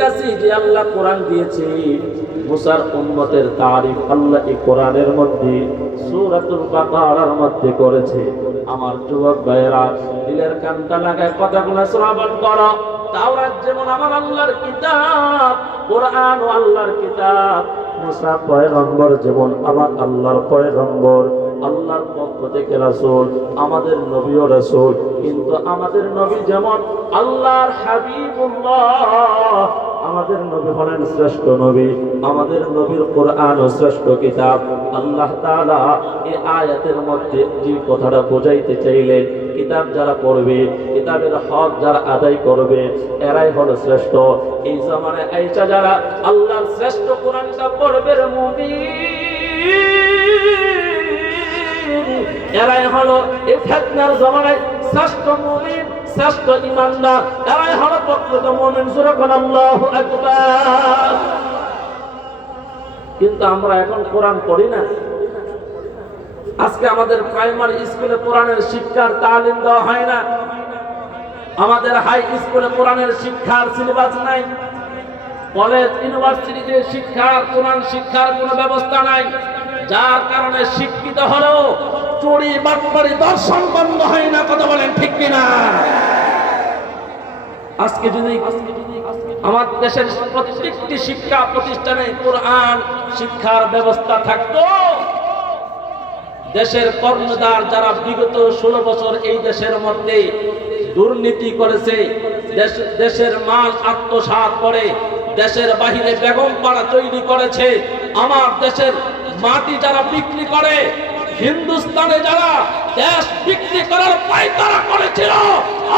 কাছে যে আল্লাহ কোরআন দিয়েছে, মুসার উম্মতের তারিফ আল্লাহ এই কোরআনের মধ্যে সূরাতুল বাকারার মধ্যে করেছে। আমার যুবক ভাইয়েরা, দিলের কানটা লাগায় কথাগুলো শ্রবণ করো। তাওরাত যেমন আমার আল্লাহর কিতাব, কোরআন ও আল্লাহর কিতাব। মুসা পয়গম্বর যেমন আমার আল্লাহর পয়গম্বর, আল্লাহর পক্ষ থেকে রাসূল, আমাদের নবীও রাসূল। কিন্তু আমাদের নবী যেমন আল্লাহর হাবিবুল্লাহ, আমাদের নবী হলেন শ্রেষ্ঠ নবী, আমাদের নবীর কোরআন ও শ্রেষ্ঠ কিতাব। আল্লাহ তাআলা এই আয়াতের মধ্যে যে কথাটা বোঝাইতে চাইলেন, কিতাব যারা পড়বে, কিতাবের হক যারা আদায় করবে, এরাই হলো শ্রেষ্ঠ। এই জামানায় আইসা যারা আল্লাহর শ্রেষ্ঠ কোরআনটা পড়বে মুমিন, এরাই হলো এই ফিতনার জামানায় শ্রেষ্ঠ মুমিন, শ্রেষ্ঠ ঈমানদার। এরাই হলো প্রকৃত মুমিন। সূরা আল্লাহু আকবার। কিন্তু আমরা এখন কোরআন পড়ি না। আজকে আমাদের প্রাইমারি স্কুলে কোরআনের শিক্ষার তালিম দেওয়া হয় না। আমাদের হাই স্কুলে কোরআনের শিক্ষার সিলেবাস নাই। কলেজ ইউনিভার্সিটিতে শিক্ষার কোরআন শিক্ষার কোনো ব্যবস্থা নাই, যার কারণে শিক্ষিত হলেও চুরি বাটপারি দর্শন বন্ধ হয় না। কথা বলেন ঠিক কিনা? আজকে যদি আমাদের দেশের প্রত্যেকটি শিক্ষা প্রতিষ্ঠানে কোরআন শিক্ষার ব্যবস্থা থাকতো, দেশের কর্ণধার যারা বিগত 16 বছর এই দেশের মধ্যে দুর্নীতি করেছে, দেশের মাল আত্মসাৎ করে দেশের বাহিরে বেগম পাড়া তৈরি করেছে, আমার দেশের মাটি যারা বিক্রি করে, হিন্দুস্তানে যারা দেশ বিক্রি করার পায়তারা করেছিল,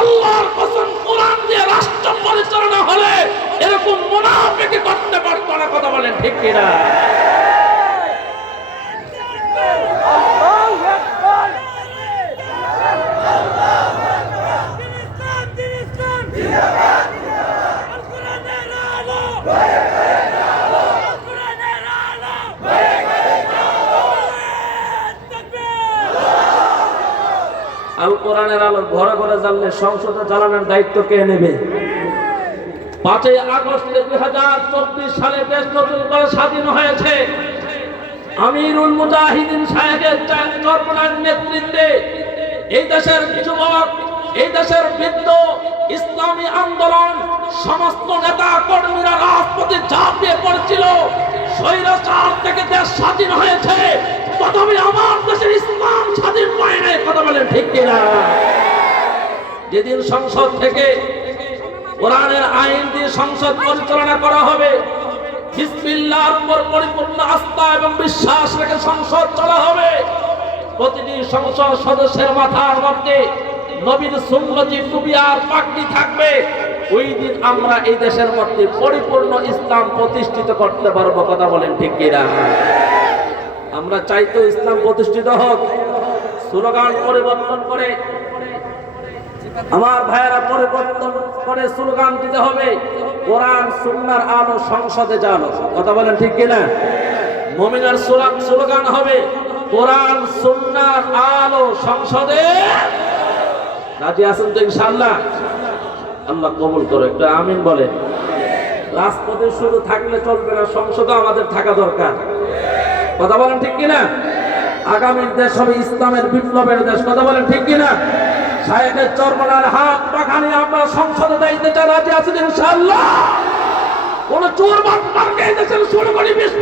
আল্লাহর কসম কোরআন দিয়ে রাষ্ট্র পরিচালনা হলে এরকম মুনাফিকি করতে পারতো না। কথা বলেন ঠিক কিনা? আল কোরআনের আলো ঘরে ঘরে জ্বাললে সংসদে জ্বালানোর দায়িত্ব কে নেবে? 5ই আগস্ট 2024 সালে দেশ নতুন করে স্বাধীন হয়েছে। আমিরুল মুজাহিদিন সাহেবের চরমনার নেতৃত্বে এই দেশের যুবক, এই দেশের বৃদ্ধ, ইসলামী আন্দোলন, সমস্ত নেতা কর্মীরা রাজপথে ঝাঁপিয়ে পড়ছিল। স্বৈরাচার থেকে দেশ স্বাধীন হয়েছে, প্রথমে আমার দেশের ইসলাম স্বাধীন হয় নাই। কথা বলেন ঠিক কিনা? যেদিন সংসদ থেকে কোরআনের আইন দিয়ে সংসদ পরিচালনা করা হবে, বিসমিল্লাহর উপর পরিপূর্ণ আস্থা এবং বিশ্বাস রেখে সংসদ চলা হবে, প্রতিটি সংসদ সদস্যের মাথার মধ্যে নবীর সুন্নতি টুপি আর পাগড়ি থাকবে। ওই দিন আমরা এই দেশের মধ্যে পরিপূর্ণ ইসলাম প্রতিষ্ঠিত করতে পারবো। কথা বলেন ঠিক কিনা? আমরা চাই তো ইসলাম প্রতিষ্ঠিত হোক। স্লোগান পরিবর্তন করে আমার ভাইয়েরা পরিবর্তন করে স্লোগান দিতে হবে, কোরআন সুন্নাহর আলো সংসদে জানো। কথা বলেন ঠিক কিনা? মুমিনের স্লোগান হবে কোরআন সুন্নাহর আলো সংসদে। রাজি আছেন তো ইনশাআল্লাহ? আল্লাহ কবুল করে, একটু আমিন বলে। রাজপথে শুধু থাকলে চলবে না, সংসদে আমাদের থাকা দরকার। কথা বলেন ঠিক কিনা? আগামীর দেশ হবে ইসলামের বিপ্লবের দেশ। কথা বলেন ঠিক কিনা? শায়েখের চরমনার হাত পাখানি আমরা সংসদে দায়িত্বে রাজি আছেন ইনশাআল্লাহ? কোন চোর বাটপারকে এই দেশের শুরু করি 20